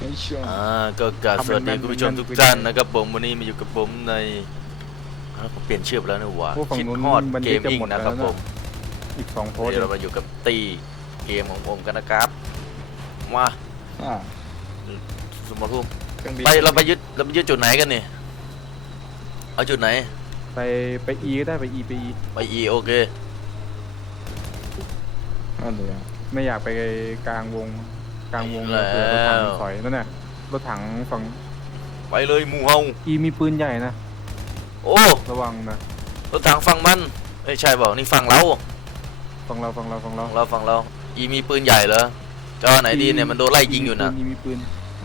ไม่เชื่อ อ่าก็กราบสวัสดีคุณผู้ชมทุกท่านนะครับผมวันนี้มาอยู่กับผมในอ้าวผมเปลี่ยนชื่อไปแล้วนะหว่าพวกฝั่งคิดนู้นฮอดมันเกจะมมิ่งหมดนะครับแล้วผนะมอีกสองโพสต์เดี๋ยวเรามาอยู่กับตีเกมของผมกันนะครับมาอ่าสมมติภูมิเครื่องบินไปเราไปยึดเราไปยึดจุดไหนกันนี่เอาจุดไหนไปไปอีก็ได้ไปอีไปอีไปอีโอเคอ่าเดี๋ยวไม่อยากไปกลางวง กลางวงเลยเผื่อรถถังถอยนั่นน่ะรถถังฝั่งไปเลยหมูเฮาอีมีปืนใหญ่นะโอ้ระวังนะรถถังฝั่งมันไม่ใช่เปล่านี่ฝั่งเราฝั่งเราฝั่งเราฝั่งเราฝั่งเราฝั่งเราอีมีปืนใหญ่เหรอจะเอาไหนดีเนี่ยมันโดนไล่ยิงอยู่นะอีมีปืน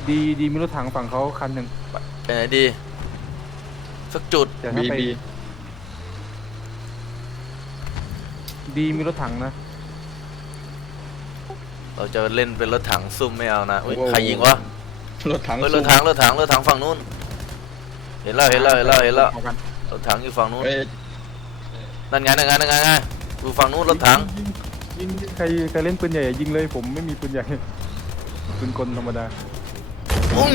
ดีดีมีรถถังฝั่งเขาคันหนึ่งไปไหนดีสักจุดแต่ถ้าบีไปบีดีมีรถถังนะ เราจะเล่นเป็นรถถังซุ่มไม่เอานะอุ๊ยใครยิงวะรถถังเฮ้ยรถถังรถถังรถถังฝั่งนู้น เห็นแล้วเห็นแล้วเห็นแล้วเห็นแล้วอากันรถถังอยู่ฝั่งนู้นเอ้ยนั่นไงนั่นไงนั่นไงนั่นไงอยู่ฝั่งนู้นรถถังยิงยิงยิงใครใครเล่นปืนใหญ่ยิงเลยผมไม่มีปืนใหญ่ปืนกลธรรมดาอุ้ง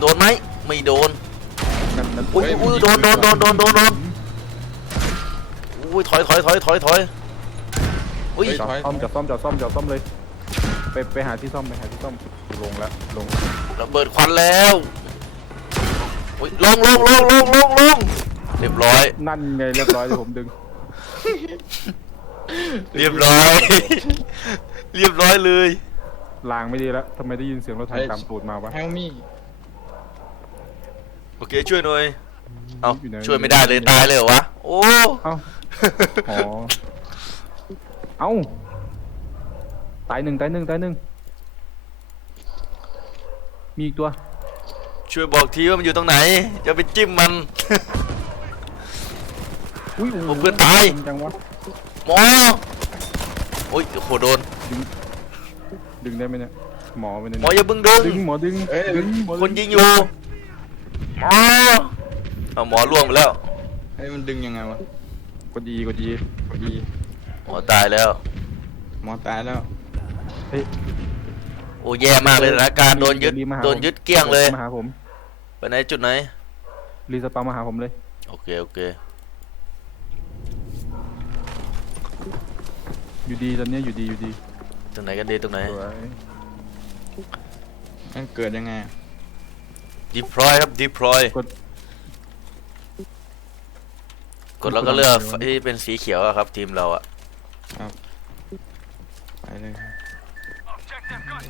โดนไหมไม่โดน นั่นนั่นอุ้ยอุ้ยโดนโดนโดนโดนโดนโดน อุ้ยถอยถอยถอยถอยถอยอุ้ยจอดซ่อมจอดซ่อมจอดซ่อมจอดซ่อมเลย ไปไปหาที่ซ่อมไปหาที่ซ่อมลงแล้วลงระเบิดควันแล้วอุ้ยลงลงลงลงลงลงเรียบร้อย นั่นไงเรียบร้อยที่ผมดึง เรียบร้อย เรียบร้อยเลยลางไม่ดีแล้วทำไมได้ยินเสียงรถถังตามตูดมาวะเฮลมี่โอเคช่วยหน่อยเอาอยู่ไหน ช่วยไม่ได้เลยตายเลยเหรอวะโอ้ เอ้าอ๋อเอ้า ตายหนึ่งตายหนึ่งตายหนึ่งมีอีกตัว ช่วยบอกทีว่ามันอยู่ตรงไหน จะไปจิ้มมัน อุ้ยผมเพื่อนตายจริงจังวะหมอโอ้ยโหโดน ดึงได้ไหมเนี่ยหมอไปเนี่ยหมออย่าเบึ้งดึง ดึงหมอดึงดึงหมอดึคนยิงอยู่ หมอเอาหมอล่วงไปแล้วเฮ้ยมันดึงยังไงวะกดดีกดดีกดดีหมอตายแล้ว หมอตายแล้ว เฮ้ยโอ้แย่มากเลยสถานการณ์โดนยึด รีบมาหาโดนผมยึดเกลี้ยงเลยมาหาผม ไปไหนจุดไหน รีสปามาหาผมเลย โอเค โอเค อยู่ดีตอนเนี้ยอยู่ดีอยู่ดีตรงไหนกันดีตรงไหน สวยมันเกิดยังไงอะ deploy ครับ deploy กด กดแล้วก็เลือกที่เป็นสีเขียวอะครับ ทีมเราอะ ไปเลยครับ อ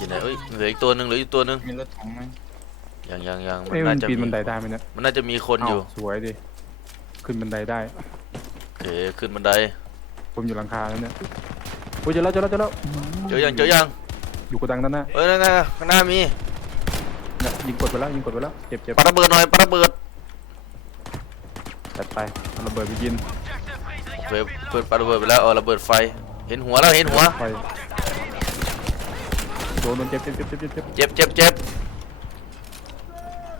ยู่ไหน erobert. เอ้ยเหลืออีกตัวหนึ่งเหลืออีกตัวหนึ่งมีรถถังไหมยังยังยังมันเอ้ยมัน่านจะปีนมีบันไดได้ไหมเนี่ยมันน่าจะมีคนอยู่เาสวยดิ ขึ้นบันไดได้โอเคขึ้นบันไดผมอยู่หลังคาแล้วเนี่ยโอ้ยเจอแล้วเจอแล้วเจอแล้วเจอยังเจอยังอยู่กระดังด้านหน้าเอ้ยนั่นไงข้างหน้ามีเนี่ยยิงกดไปแล้วยิงกดไปแล้วเจ็บเจ็บปาระเบิดหน่อยปาระเบิดจัดไปเอาระเบิดไปยิงเปิดเปิดปาระเบิดไปแล้วเออระเบิดไฟ เห็นหัวแล้วเห็นหัว ไปโดนโดนเจ็บเจ็บเจ็บเจ็บเจ็บเจ็บเจ็บเจ็บเจ็บ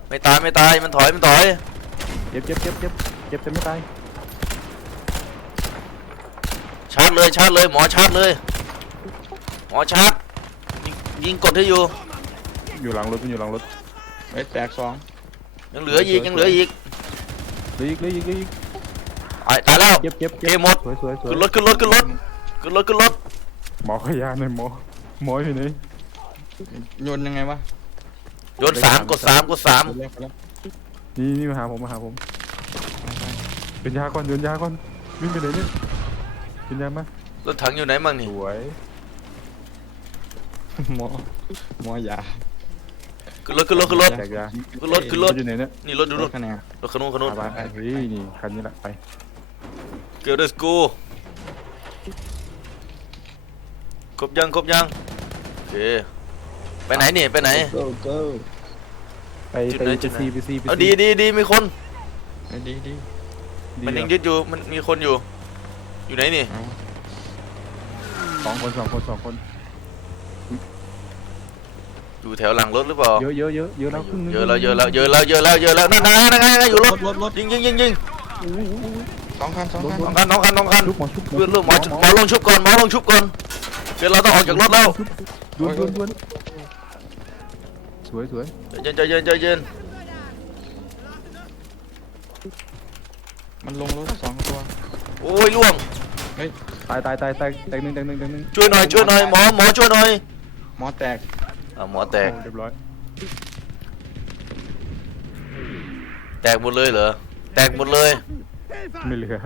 ไม่ตายไม่ตายมันถอยมันถอย เจ็บเจ็บเจ็บเจ็บเจ็บแต่ไม่ตายชาร์จเลยชาร์จเลยหมอชาร์จเลย หมอชาร์จยิงยิงกดให้อยู่อยู่หลังรถมันอยู่หลังรถเฮ้ยแตกสองยังเหลืออีกยังเหลืออีกเหลืออีกเหลืออีกเหลืออีกตายตายแล้วเจ็บเจ็บเกมหมดสวยสวยสวยขึ้นรถขึ้นรถขึ้นรถ ขึ้นรถขึ้นรถหมอขยานหน่อยหมอหมออยู่ไหนโยนยังไงวะโยนสามกดสามกดสามกดแล้วกดแล้วนี่นี่มาหาผมมาหาผมไปไปเป็นยาก่อนโยนยาก่อนวิ่งไปไหนเนี่ยเป็นยามารถถังอยู่ไหนมั่งนี่สวยหมอหมอยาขึ้นรถขึ้นรถขึ้นรถแจกยาขึ้นรถขึ้นรถอยู่ไหนเนี่ยนี่รถดูรรถถคะแนนรถขนุนขนุนไปไปเฮ้ยนี่คันนี้แหละไป เกียวเดสกู ครบยังครบยังโอเคไปไหนนี่ไปไหนโก้โก้ไปจุดไปไหนไปจุดไหน ซีไปซีไปเอาซีดีดีดีมีคนเฮ้ยดีดีมันยังดียึดอยู่มันมีคนอยู่ อยู่ไหนนี่ เอาสองคนสองคนสองคนอยู่แถวหลังรถหรือเปล่า เยอะเยอะเยอะเยอะแล้วครึ่งนึงเยอะแล้วเยอะแล้วเยอะแล้วเยอะแล้วเยอะแล้วนั่นนั่นนั่นนั่นอยู่รถรถรถยิงยิงยิงยิงสองคันสองคันสองคันสองคันสองคัน ชุบหมอชุบเพื่อนลูกหมอหมอลงชุบก่อนหมอลงชุบก่อน เดี๋ยวเราต้องออกจากรถแล้วดวนดวนดวนสวยสวยใจเย็นใจเย็นใจเย็นมันลงรถสองตัว โอ้ยล่วง ตายตายตายตายแตกหนึ่งแตกหนึ่งแตกหนึ่งช่วยหน่อยช่วยหน่อยหมอหมอช่วยหน่อยหมอแตกอะหมอแตกโอ้เรียบร้อยแตกหมดเลยเหรอแตกหมดเลยไม่เหลือ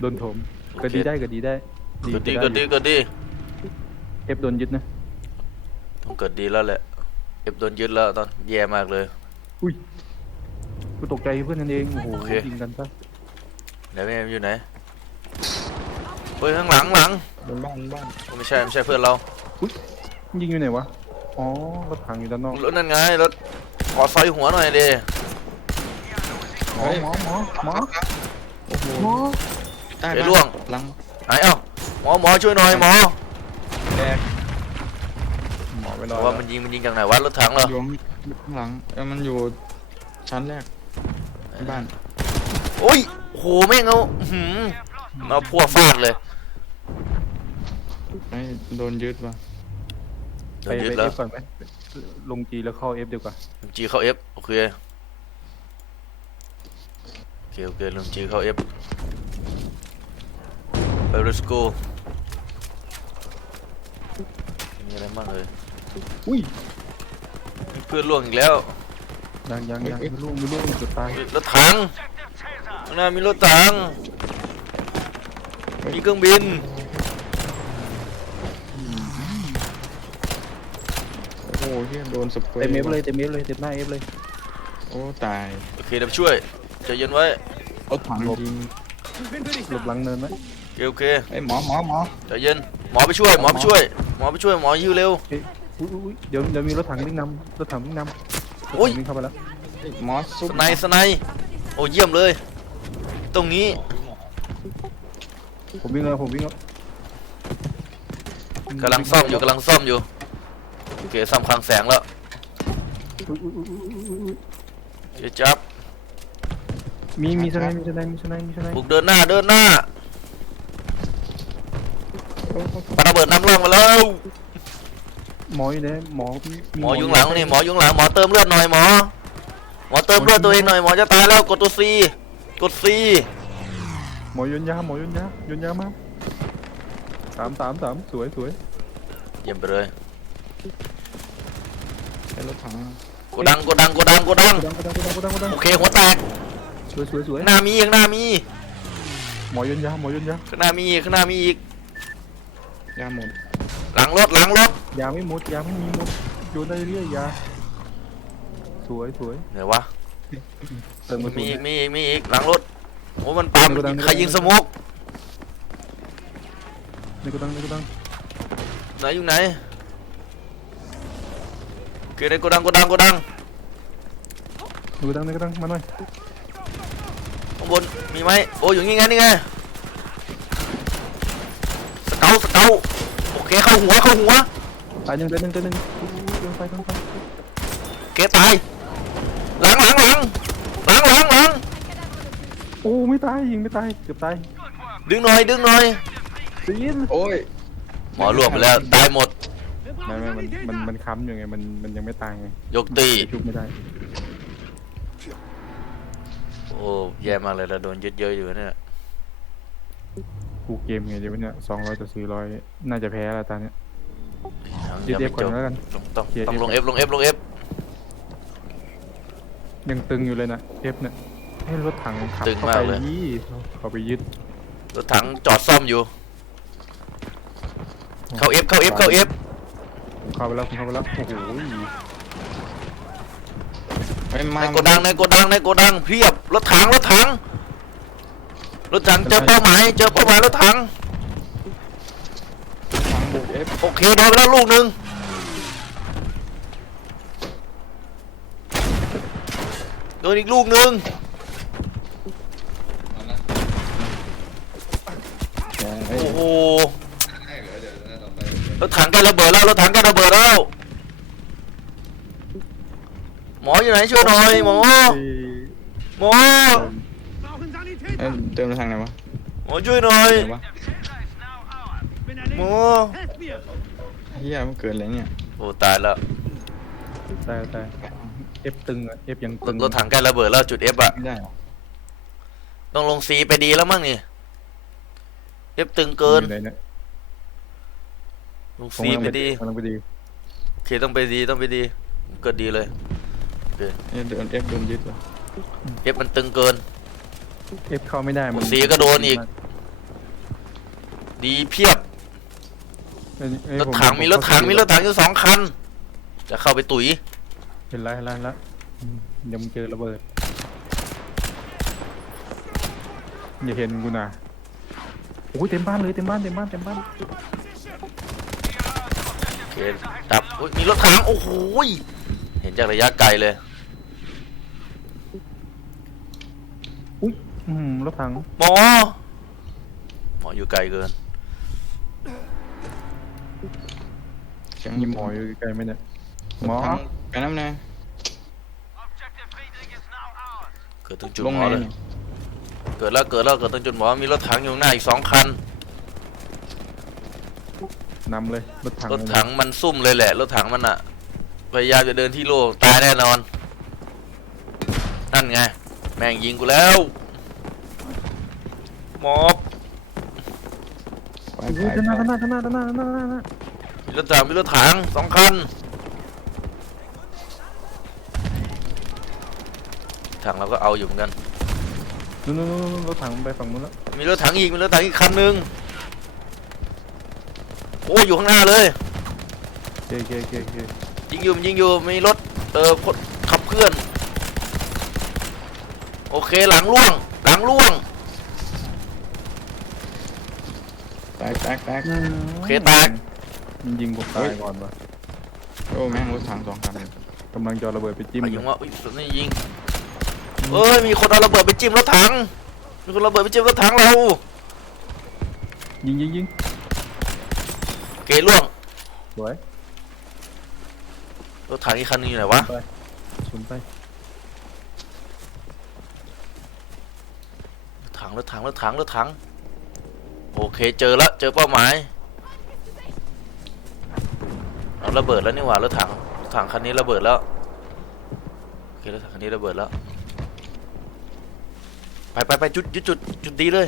โดนโถมโอเคก็ดีได้ก็ดีได้เกิดดีเกิดดีเกิดดี เอฟโดนยึดนะ ต้องเกิดดีแล้วแหละ เอฟโดนยึดแล้วตอนแย่มากเลย อุ้ย กูตกใจเพื่อนกันเอง โอ้โหโอเค ยิงกันซะไหนแม่มันอยู่ไหนเฮ้ยข้างหลังหลังบนบ้านบ้านไม่ใช่ไม่ใช่เพื่อนเรายิงอยู่ไหนวะ อ๋อ รถถังอยู่ด้านนอก รถนั่นไงรถขอซอยหัวหน่อยดิหมอหมอหมอหมอโอ้โหหมอใต้ไอ้บ้านล่วงหลังหายเอ้าหมอหมอช่วยหน่อยหมอ แตกหมอไม่รเพอราะดว่ามันยิงมันยิงจากไหนวะรถถังเหรออยู่ข้างหลังเออมันอยู่ชั้นแรกในบ้านโอ้ยโอ้โหแม่งเอาอื้อหืมมาพวกฟาดเลยไอ้โดนยึดว่ะโดไปนยึดไปแล้เอวฟก่อนไหมลงจีแล้วเข้าเอฟดีกว่าจีเข้าเอฟโอเคโอเคโอเคลงจีเข้าเอฟไป let's go มีอะไรบ้างเลยอุ้ยมีเพื่อนล่วงอีกแล้วยังยังยังไม่ล่วงไม่ล่วงจะตายเฮ้ยรถถังข้างหน้ามีรถถังมีเครื่องบินโอ้โหเฮียโดนสเปรย์เต็มเอฟเลยเต็มเอฟเลยเต็มหน้าเอฟเลยโอ้ตายโอเคเดี๋ยวไปช่วยใจเย็นไว้รถถังยิงหลบหลังเนินไหมโอเคโอเคไอ้ยหมอหมอหมอใจเย็น หมอไปช่วยหมอไปช่วย หมอไปช่วยหมอยิวเร็วเอ้ยอุ้ยอุ้ยอุ้ยเดี๋ยวเดี๋ยวมีรถถังวิ่งนำรถถังวิ่งนำรถโอ้ยถังวิ่งเข้าไปแล้วเอ้ยหมอซุปสไนส์สไนส์โอ้เยี่ยมเลย ตรงนี้ผมวิ่งแล้วผมวิ่งแล้วกำลังซ่อมอยู่กำลังซ่อมอยู่โอเคซ่อมคลังแสงแล้วอุ๊ยอุ๊ยอุ๊ยอุ๊ยอุ๊ยอุ๊ยเดี๋ยวจับมีมีสไนด์มีสไนด์มีสไนด์มีสไนด์บุกเดินหน้าเดินหน้า ปาระเบิดน้ำร่องมาแล้ว หมออยู่ไหนหมอหมอยุงหลังนี่หมอยุงหลังหมอเติมเลือดหน่อยหมอ หมอเติมเลือดตัวเองหน่อยหมอจะตายแล้วกดตัวซีกดซีหมอโยนยาหมอโยนยาโยนยามาสามสามสามสวยสวยเยี่ยมไปเลยไอ้รถถังกดดังกดดังกดดังกดดังกดดังกดดังกดดังกดดังกดดังโอเคหัวแตกสวยสวยสวยข้างหน้ามีข้างหน้ามี หมอโยนยาหมอโยนยาข้างหน้ามีอีกข้างหน้ามีอีก ยาหมดหลังรถหลังรถยาไม่หมดยาไม่มีหมดโยนได้เรื่อยยาสวยสวยไหนวะเติมกระสุมีนอีกมีอีกมีอีกหลังรถโอ้มันปั๊มในโกดังใครยิงสโมุกในกระดังในกระดังไหนอยู่ไหนโอเคในโกดังโกดังโกดังในกระดังในกระดังมาหน่อยข้างบนมีไหมโอ้อยู่นี่ไงนี่ไงสเกาสเกาโอเคเข้าหัวเข้าหัวตายหนึ่งตายหนึ่งตายหนึ่งอุ๊ยอุ๊ยเดินไปเดินไปโอเคตายหลังหลังหลังหลังหลังหลังโอ้ไม่ตายยิงไม่ตายเกือบตายดึงหน่อยดึงหน่อยตีนโอ้ยหมอรวมไปแล้วตายหมดไม่ไม่มันมันมันค้ำอยู่ไงมันมันยังไม่ตายไงยกตีชุบไม่ได้โอ้แย่มากเลยเราโดนยึดเยอะอยู่เนี่ย กูเกมไงเดี๋ยวเนี่ยสองร้อยต่อสี่ร้อยน่าจะแพ้แล้วตอนเนี้ยยังเดี๋ยวไม่ก่อนจบแล้วกันต้องต้องเคลียร์ต้อง F ลงเอฟลงเอฟลงเอฟยังตึงอยู่เลยนะเอฟเนี่ยให้รถถังขับตึงเข้ามาไปกเลยยี่เขาไปยึดรถถังจอดซ่อมอยู่ เข้าเอฟเข้าเอฟเข้าเอฟผมเข้าไปแล้วผมเข้าไปแล้วโอ้โหไอ้ยมาในโกดังในโกดังในโกดังเพียบรถถังรถถัง รถถังเจอเป้าหมายเจอเป้าหมายรถถังโอเคโดนไปแล้วลูกหนึ่งโดนอีกลูกหนึ่งโอ้โหรถถังใกล้ระเบิดแล้วรถถังใกล้ระเบิดแล้วหมออยู่ไหนช่วยหน่อยหมอหมอ Brauchen เอ้ย Sanitäter! เติมไปทางไหนวะหมอช่วยหน่อยไหนวะ Ich bin Mo. erledigt! Helft mir! เฮียมันเกิดอะไรเนี่ยโอ้ตายแล้วตายตายเอฟตึงอะเอฟยังตึงรถถังใกล้ระเบิดแล้วจุดเอฟอะไม่ได้หรอต้องลงซีไปดีแล้วมั้งนี่เอฟตึงเกินอยู่ไหเนี่ยลงผมซีกำลังไปดีกำลังไปดีโอเคต้องไปดีต้องไปดีเกิดดีเลยเอ๊ะเดินเอฟโดนยึดว่ะเอฟมันตึงเกิน เอฟเข้าไม่ได้มันสีก็โดนอีก ดีเพียบเอ้ยเอ้ยรถผถังมีรถถังมีรถเข้าถังอยู่สองคัน จะเข้าไปตุ๋ยเห็นแล้วเห็นแล้วเห็นแล้วอืมเดี๋ยวมึงเจอระเบิดอย่าเห็นกูนะโอ้ยเต็มบ้านเลยเต็มบ้านเต็มบ้านเต็มบ้านโอเคดับอุ๊ยมีรถถังโอ้โหยเห็นจากระยะไกลเลย อุ้ยอืมรถถังหมอหมออยู่ไกลเกินเสียงมีหมออยู่ไกลไหมเนี่ยหมอทางไปน้ำแน่เกิดถึงจุดลงหมไหนอเลยเนี่ยเกิดแล้วเกิดแล้วเกิดถึงจุดหมอมีรถถังอยู่ข้างหน้าอีกสองคัน นำเลยรถถังรถถังมันซุ่มเลยแหละรถถังมันอะพยายามจะเดินที่โล่ตายแน่นอน นั่นไง แม่งยิงกูแล้วห มอบไปโอ้ไปยข้างหน้าไปข้างหน้าข้างหน้าข้างหน้าข้างหน้าข้างหน้ามีรถถังมีรถถังสองคันถังเราก็เอาอยู่เหมือนกัน นู่นนู่นนู่นรถถังมันไปฝั่งนู้นแล้วมีรถถังอีกมีรถถังอีกคันหนึ่งโอ้อยู่ข้างหน้าเลย โอเคโอเคโอเคโอเคยิงอยู่มันยิงอยู่มีรถเออคนขับเคลื่อน โอเคหลังล่วง หลังล่วง แตกแตกแตกโอเคแตกมันยิงผมตายก่อนวะโอ้แม่งรถถังสองคันเลยกำลังจะเอาระเบิดไปจิ้มมายิงว่าอุ้ยนี่ยิงเอ้ยมีคนเอาระเบิดไปจิ้มรถถังมีคนระเบิดไปจิ้มรถถังเรายิงยิงยิงโอเคล่วงสวยรถถังอีกคันนึงอยู่ไหนวะศูนย์ไปรถถังรถถังรถถังรถถัง โอเคเจอแล้วเจอเป้าหมายเอาระเบิดแล้วนี่หว่ารถถังรถถังคันนี้ระเบิดแล้วโอเครถถังคันนี้ระเบิดแล้วไปไปไปจุดจุดจุดจุดดีเลย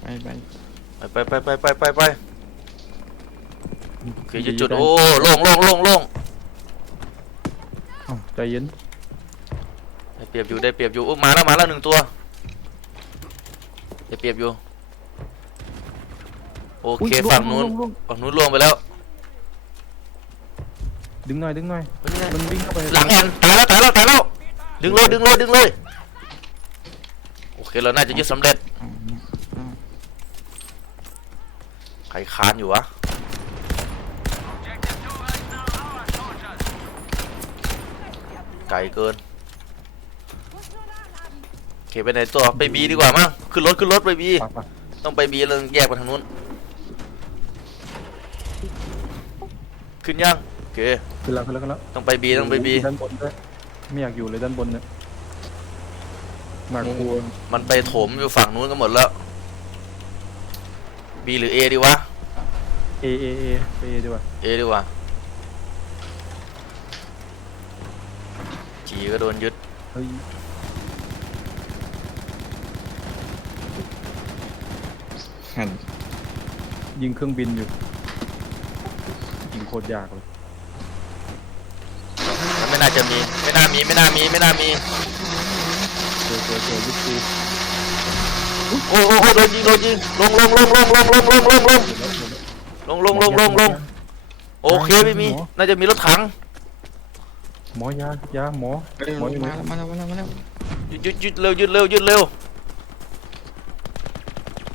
ไปไปไปไปไปไปไปไปไปโอเคจุดจุดโอ้โล่งโล่งโล่งโล่งเอ้าใจเย็นได้ เปรียบอยู่ได้เปรียบอยู่โอ้มาแล้วมาแล้วหนึ่งตัวได้เปรียบอยู่โออุ๊ยเคล่วฝั่งนู้นล่วล่วฝั่งนู้นล่วงไปแล้วดึงหน่อยดึงหน่อยเป็นไงมันวิ่งเข้าไปหลังแอนตายแล้วตายแล้วตายแล้วดึงเลยดึงเลยดึงเลยโอเคเราน่าจะยึดสำเร็จอืมอืมใครคานอยู่วะไกลเกิน โอเคไปไหนตัวไปบีดีกว่ามั้งขึ้นรถขึ้นรถไปบีปะปะต้องไปบีแล้วแยกไปทางนู้น ขึ้นยังโอเคขึ้นแล้วขึ้นแล้วขึ้นแล้วต้องไปบีต้องไปบี ด้านบนด้วยไม่อยากอยู่เลยด้านบนเนี่ยหนักกลัวมันไปโถมอยู่ฝั่งนู้นกันหมดแล้วบีหรือเอดีวะ เอเอเอไปเอดีกว่าเอดีกว่าจีก็โดนยึดเฮ้ย หันยิงเครื่องบินอยู่ ยิงโคตรยากเลย มันไม่น่าจะมี ไม่น่ามี ไม่น่ามี ไม่น่ามี เจอเจอเจอยุทธกูโอ้โหโอ้โหโดนยิงโดนยิงลงลงลงลงลงลงลงลงลงลงลงลงลงลงโอเคไม่มี น่าจะมีรถถัง หมอยายาหมอเฮ้ยหมออยู่ไหน มาแล้วมาแล้วมาแล้วมาแล้วยึดยึดยึดเร็วยึดเร็วยึดเร็ว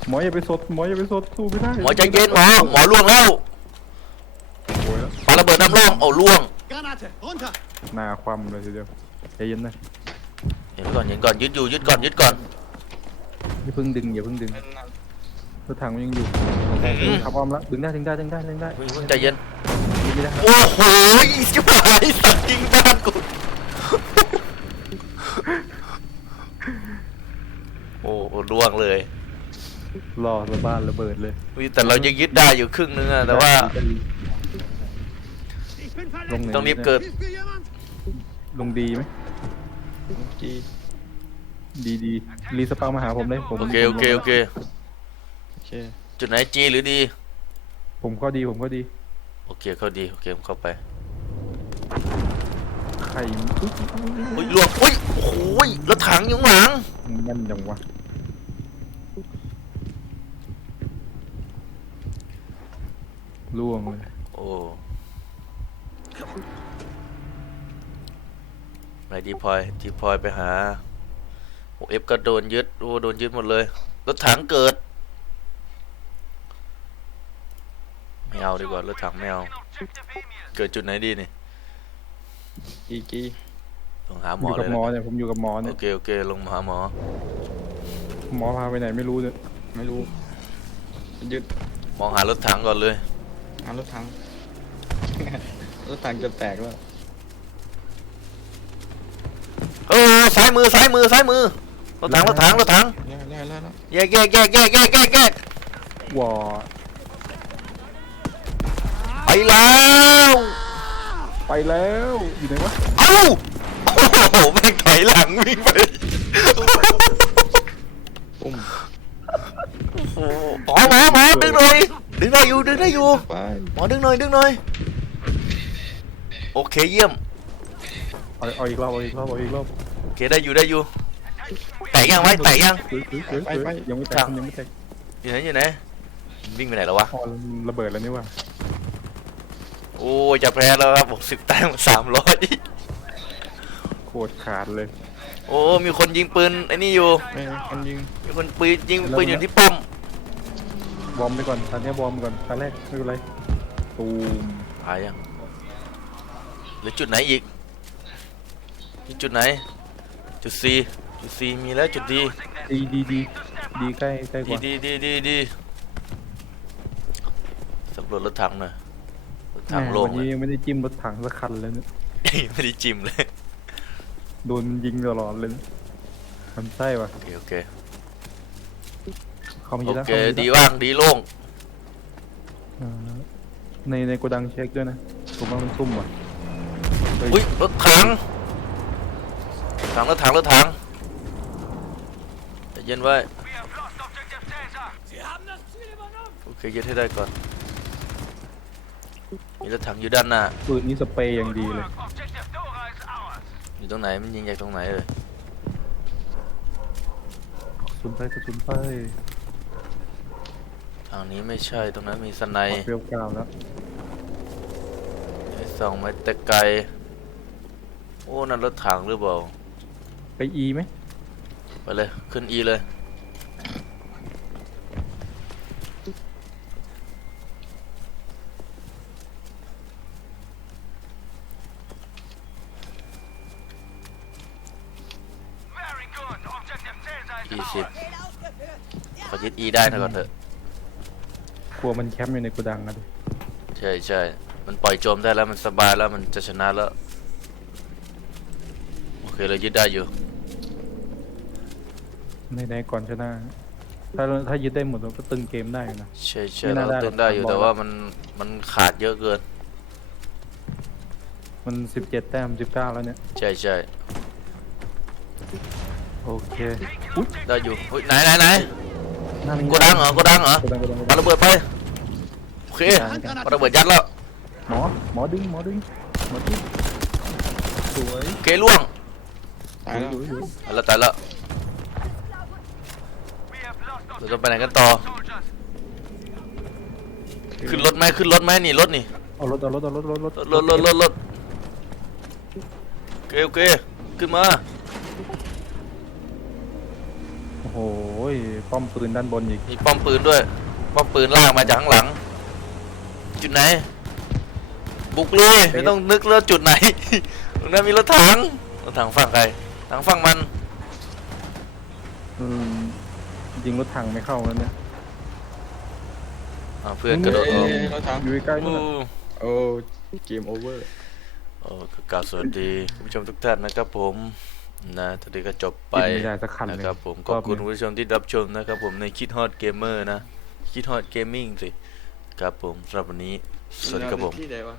หมออย่าไปสดหมออย่าไปสดสู้ไม่ได้หมอใจเย็นหมอหมอล่วงแล้วโอ้ยแล้วปาระเบิดน้ำร่องเอาล่วง Granate, runter! หน้าความเลยทีเดียวใจเย็นนะเห็นก่อนเห็นก่อนยึดอยู่ยึดก่อนยึดก่อนอย่าเพิ่งดึงอย่าเพิ่งดึงรถถังมันยังอยู่อืมขับอ้อมแล้วดึงได้ดึงได้ดึงได้ดึงได้เฮ้ยใจเย็นดึงไม่ได้โอ้โหชิบหายสัตว์ยิงบ้านกูโอ้โหล่วงเลย รอระบ้านระเบิดเลยอุ๊ยแต่เรายังยึดได้อยู่ครึ่งนึงอะแต่ว่าลงไหนต้องรีบเกิด Hilft mir jemand? ลงดีไหมจีดีดีรีสปามาหาผมเลยผมโอเคโอเคโอเค โอเคจุดไหนจีหรือดี ผมเข้าดีผมเข้าดี โอเคเข้าดี โอเคผมเข้าไปไข่อุ๊ยอุ้ยลวกอุ้ยโอ้โหยรถถังอยู่ข้างหลัง แม่นจังวะ ล่วงเลยโอ้ไหนดีพลอยดีพลอยไปหาโอเอฟก็โดนยึดโอ้โดนยึดหมดเลยรถถังเกิดไม่เอาดีกว่ารถถังไม่เอาเกิดจุดไหนดีนี่จีจีต้องหาหอมอยู่กัเลบยหมอนะเนี่ยผมอยู่กับหมอโอเนี่ยเคโอเคลงมาหาหมอหมอพาไปไหนไม่รู้เนี่ยไม่รู้ยึดมองหารถถังก่อนเลย หารถถัง รถถังจะแตกแล้วเออซ้ายมือซ้ายมือซ้ายมือรถถังรถถังรถถังแล้วแล้วแล้วแล้วแยกแยกแยกแยกแยกแยกแยกวอไปแล้วไปแล้วอยู่ไหนวะเอ้าโอ้โหแม่งถอยหลังวิ่งไปปุ้มโอ้โหอ๋อหมอหมอดึงหน่อย ดึงได้อยู่ดึงได้อยู่ไปหมอดึงหน่อยดึงหน่อยโอเคเยี่ยมเอาเอาอีกรอบเอาอีกรอบเอาอีกรอบโอเคได้อยู่ได้อยู่แตกยังไว้แตกยังเฮ้ยเฮ้ยเฮ้ยเฮ้ยยังไม่แตกยังไม่แตกอยู่ไหนอยู่ไหนวิ่งไปไหนแล้ววะพอระเบิดแล้วนี่ว่าโอ้ยจะแพ้แล้วครับหกสิบแต้มสามร้อยโคตรขาดเลย โอ้ มีคนยิงปืนไอ้นี่อยู่ไปคนยิงมีคนปืนยิงปืนอยู่ที่ป้อม วอร์มไปก่อนตอนนี้วอร์มก่อนตอนแรกไม่เป็นไรตูมหายยังหรือจุดไหนอีกมีจุดไหน จุด C จุด C มีแล้วจุด D ดีดีดีดีใกล้ใกล้กดีว่าดีดีดีดีสำรวจรถถังหน่อยรถถังโล่งวันเลนี้ย ยังไม่ได้จิ้มรถถังสักคันเลยเนี่ยไม่ได้จิ้มเลย โดนยิงตลอดเลยเนี่ยมันใช่ปะโอเคโอเค เขามีโอแล้วเคเขามีดีแล้วว่างดีโล่งอ่าในในโกดังเช็คด้วยนะผมว่ามันซุ่มว่ะเฮ้ยอุ้ยรถถังถังรถถังรถถังใจเย็นไว้ Sie haben das Ziel übernommen! โอเคยึดให้ได้ก่อนมีรถถังอยู่ด้านหน้าปืนนี้สเปรย์อย่างดีเลยอยู่ตรงไหนมันยิงจากตรงไหนเลยกระสุนไปกระสุนไปทางนี้ไม่ใช่ตรงนั้นมีสไนเปรี้ยวกราวแล้วไอ้สองไม้แต่ไกล โอ้ นั่นรถถังหรือเปล่า ไปอีไหมไปเลย ขึ้นอีเลยอีสิบขอยึดอีได้นะก่อนเถอะ กลัวมันแคมป์อยู่ในโกดังนะดิใช่ใช่ มันปล่อยโจมได้แล้วมันสบายแล้วมันจะชนะแล้ว โอเคเรายึดได้อยู่ ในในก่อนชนะ ถ้าถ้ายึดได้หมดเราก็ตึงเกมได้อยู่นะ ใช่ใช่ไม่เราน่าได้ตึงได้อยู่หรอก แต่ว่ามันมันขาดเยอะเกิน มันสิบเจ็ดแต้มสิบเก้าแล้วเนี่ย ใช่ใช่โอเคอุ๊ยได้อยู่เฮ้ยไหนไหนไหน หน้ามีโกดังเหรอโกดังเหรอโกดังโกดังโกปาดังระเบิดไปโอเคปาระเบิดยัดแล้วหมอหมอดึงหมอดึงหมอดึงสวยโอเคล่วงตายแล้วสวยสวยเอาแล้วตายแล้วเราจะไปไหนกันต่อ ขึ้นรถไหมขึ้นรถไหมนี่รถนี่เอารถเอารถเอารถรถรถรถรถรถรถโอเคโอเคขึ้นมา โอ้โหป้อมปืนด้านบนอีกมีป้อมปืนด้วย ป้อมปืนลากมาจากข้างหลัง จุดไหน บุกเลยไม่ต้องนึกแล้วจุดไหน ตรงนั้นมีรถถังรถถังฝั่งใครถังฝั่งมันอืมยิงรถถังไม่เข้าแล้วเนี่ยอ่าเพื่อนกระโดดออกเอ้ยรถถังอยู่ใกล้ๆนู่นอู้น่ะโอ้เกมโอเวอร์ โอ้กราบสวัสดีคุณผู้ชมทุกท่านนะครับผม นะตอนนี้ก็จบไปกินไม่ได้สักคันเลยนะครับผมขรออบบคุณหนึ่งผู้ชมที่รับชมนะครับผมในคิดฮอตเกมเมอร์นะ คิดฮอตเกมมิ่งสิ ครับผมสำหรับวันนี้ สวัสดีครับผมที่ไหนวะ